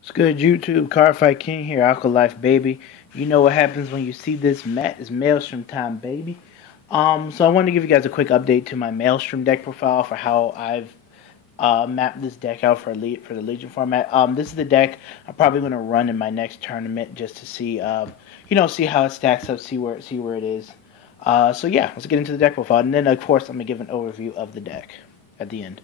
What's good, YouTube? Car Fight King here, Aqua Life, baby. You know what happens when you see this mat. It's Maelstrom time, baby. So I wanted to give you guys a quick update to my Maelstrom deck profile for how I've mapped this deck out for the Legion format. This is the deck I'm probably going to run in my next tournament just to see, see how it stacks up, see where it is. So yeah, let's get into the deck profile, and then of course I'm gonna give an overview of the deck at the end.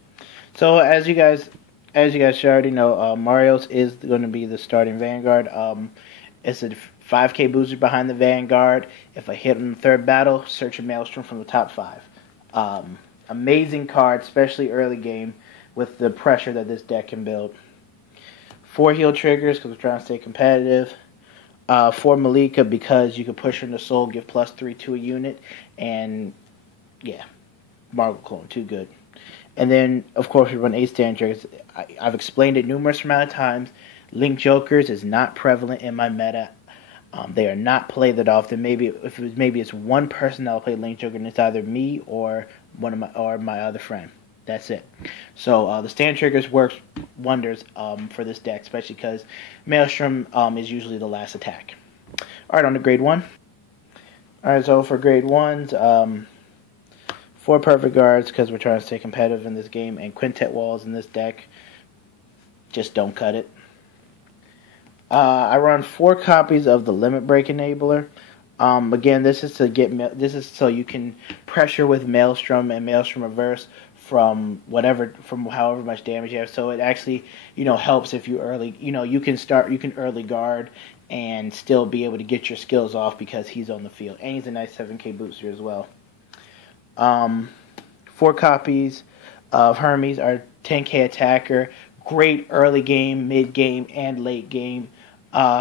So as you guys should already know, Marios is going to be the starting Vanguard. It's a 5k booster behind the Vanguard. If I hit in the third battle, search a Maelstrom from the top 5. Amazing card, especially early game, with the pressure that this deck can build. 4 heal triggers because we're trying to stay competitive. 4 Malika because you can push her into soul, give +3 to a unit, and yeah, Marvel Clone, too good. And then, of course, we run 8 stand triggers. I've explained it numerous amount of times. Link Jokers is not prevalent in my meta. They are not played that often. Maybe it's one person that'll play Link Joker, and it's either me or my other friend. That's it. So the stand triggers works wonders for this deck, especially because Maelstrom is usually the last attack. All right, on to grade 1. All right, so for grade 1s, 4 perfect guards because we're trying to stay competitive in this game, and quintet walls in this deck just don't cut it. I run 4 copies of the Limit Break Enabler. Again, this is so you can pressure with Maelstrom and Maelstrom Reverse from however much damage you have. So it actually helps if you early you can early guard and still be able to get your skills off because he's on the field, and he's a nice 7k booster as well. 4 copies of Hermes, our 10k attacker. Great early game, mid game, and late game.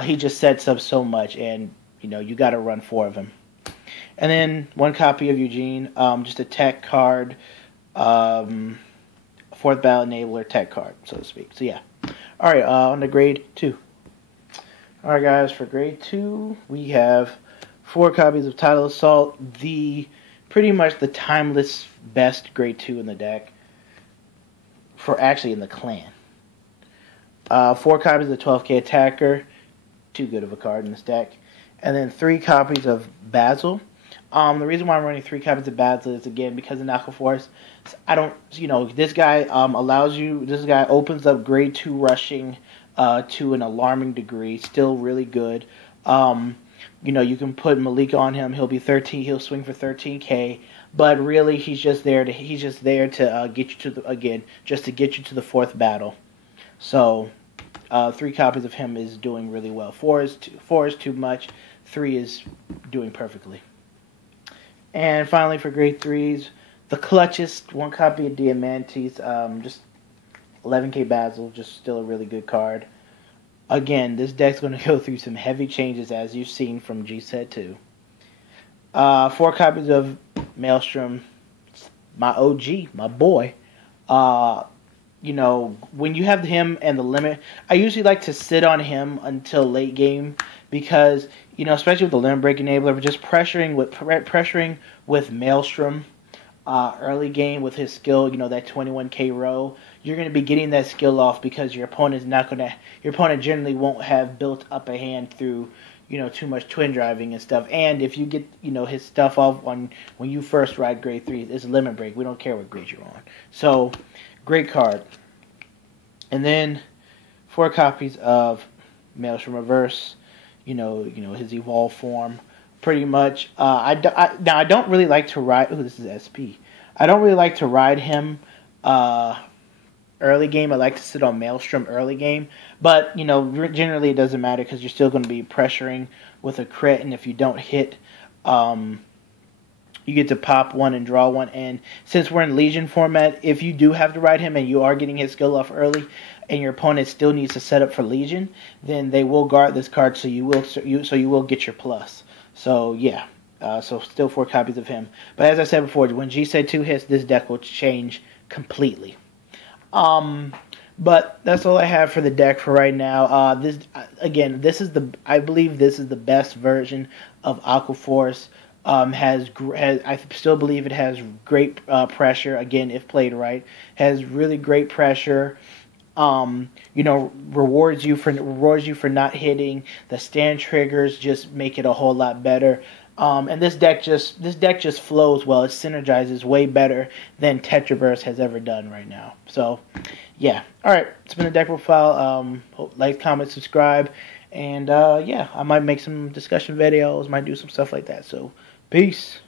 He just sets up so much, and you got to run 4 of him. And then 1 copy of Eugene, just a tech card, 4th battle enabler tech card, so to speak. So yeah. All right, on to grade 2. All right, guys, for grade 2, we have 4 copies of Tidal Assault, pretty much the timeless best grade 2 in the deck, in the clan. 4 copies of 12k attacker, too good of a card in this deck. And then 3 copies of Basil. The reason why I'm running 3 copies of Basil is, again, because in Aqua Force, this guy opens up grade 2 rushing to an alarming degree, still really good. You can put Malika on him. He'll swing for 13k, but really he's just there to get you to the 4th battle. So 3 copies of him is doing really well. 4 is too much. 3 is doing perfectly. And finally, for grade 3s, the clutchest 1 copy of Diamantes, just 11k Basil, just still a really good card. Again, this deck's going to go through some heavy changes, as you've seen from G-Set 2. 4 copies of Maelstrom, my OG, my boy. When you have him and the limit, I usually like to sit on him until late game because, especially with the limit break enabler, just pressuring with Maelstrom early game with his skill, that 21k row, you're going to be getting that skill off because your opponent generally won't have built up a hand through too much twin driving and stuff. And if you get his stuff off when you first ride grade 3, it's limit break. We don't care what grade you're on. So great card. And then 4 copies of Maelstrom Reverse, his evolve form. Pretty much. I don't really like to ride. Oh, this is SP. I don't really like to ride him early game. I like to sit on Maelstrom early game, but generally it doesn't matter because you're still going to be pressuring with a crit, and if you don't hit, you get to pop 1 and draw 1. And since we're in Legion format, if you do have to ride him and you are getting his skill off early, and your opponent still needs to set up for Legion, then they will guard this card, so you will get your plus. So yeah, so still 4 copies of him. But as I said before, when G-Set 2 hits, this deck will change completely. But that's all I have for the deck for right now. I believe this is the best version of Aqua Force. I still believe it has great pressure. Again, if played right, has really great pressure. rewards you for not hitting. The stand triggers just make it a whole lot better. And this deck just flows well. It synergizes way better than Tetraverse has ever done right now. So, yeah. All right, it's been a deck profile. Like, comment, subscribe, and yeah, I might make some discussion videos. Might do some stuff like that. So, peace.